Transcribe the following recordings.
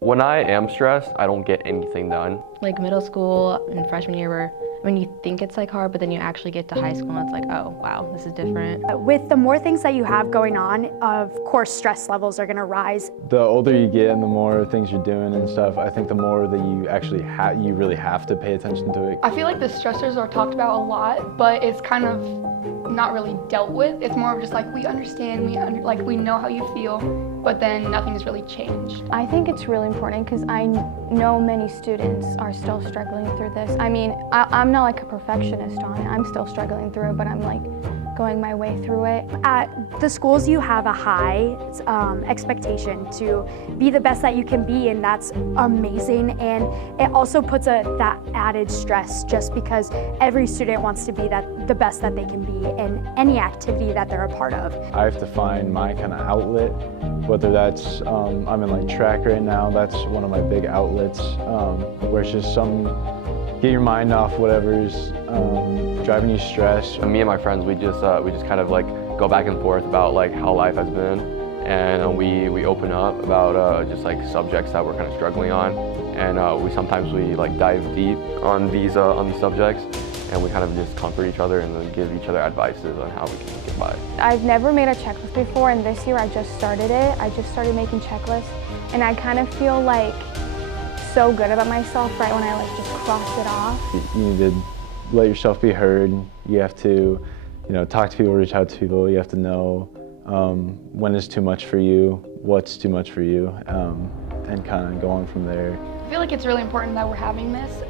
When I am stressed, I don't get anything done. Like middle school and freshman year where you think it's like hard, but then you actually get to high school and it's like, oh, wow, this is different. With the more things that you have going on, of course stress levels are gonna rise. The older you get and the more things you're doing and stuff, I think the more that you actually you really have to pay attention to it. I feel like the stressors are talked about a lot, but it's kind of not really dealt with. It's more of just like, we understand, we know how you feel, but then nothing's really changed. I think it's really important because I know many students are still struggling through this. I mean, I'm not like a perfectionist on it. I'm still struggling through it, but I'm like going my way through it. At the schools, you have a high expectation to be the best that you can be, and that's amazing. And it also puts that added stress just because every student wants to be the best that they can be in any activity that they're a part of. I have to find my kind of outlet, whether that's, I'm in like track right now, that's one of my big outlets, where it's just get your mind off whatever's driving you stress. Me and my friends, we just kind of like go back and forth about like how life has been, and we open up about just like subjects that we're kind of struggling on, and we sometimes like dive deep on these subjects, and we kind of just comfort each other and then give each other advices on how we can get by. I've never made a checklist before, and this year I just started it. I just started making checklists, and I kind of feel like so good about myself right when I like just cross it off. You need to let yourself be heard. You have to, talk to people, reach out to people. You have to know when is too much for you, what's too much for you, and kind of go on from there. I feel like it's really important that we're having this.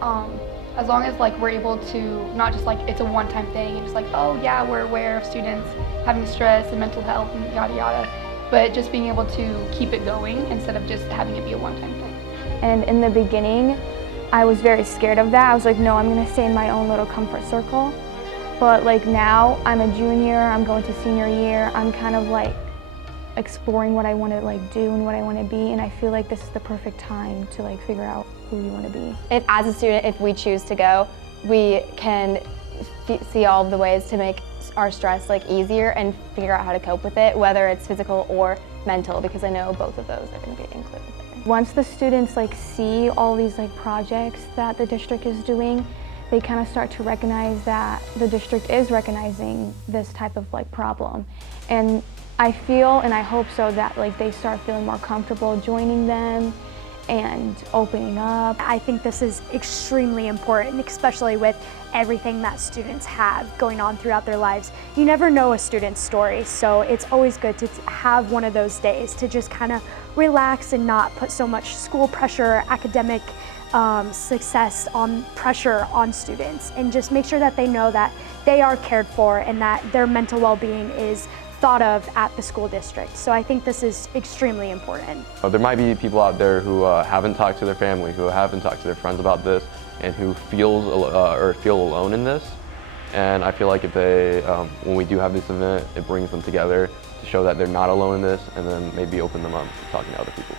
As long as like we're able to not just like it's a one-time thing, it's just like, oh yeah, we're aware of students having stress and mental health and yada yada, but just being able to keep it going instead of just having it be a one-time thing. And in the beginning, I was very scared of that. I was like, no, I'm gonna stay in my own little comfort circle. But like now, I'm a junior, I'm going to senior year, I'm kind of like exploring what I want to like do and what I want to be, and I feel like this is the perfect time to like figure out who you want to be. As a student, if we choose to go, we can see all of the ways to make our stress like easier and figure out how to cope with it, whether it's physical or mental, because I know both of those are going to be included there. Once the students like see all these like projects that the district is doing, they kind of start to recognize that the district is recognizing this type of like problem. And I feel and I hope so that like they start feeling more comfortable joining them and opening up. I think this is extremely important, especially with everything that students have going on throughout their lives. You never know a student's story, so it's always good to have one of those days to just kind of relax and not put so much school pressure, academic success pressure on students, and just make sure that they know that they are cared for and that their mental well-being is thought of at the school district. So I think this is extremely important. There might be people out there who haven't talked to their family, who haven't talked to their friends about this, and who feel alone in this. And I feel like if they, when we do have this event, it brings them together to show that they're not alone in this, and then maybe open them up to talking to other people.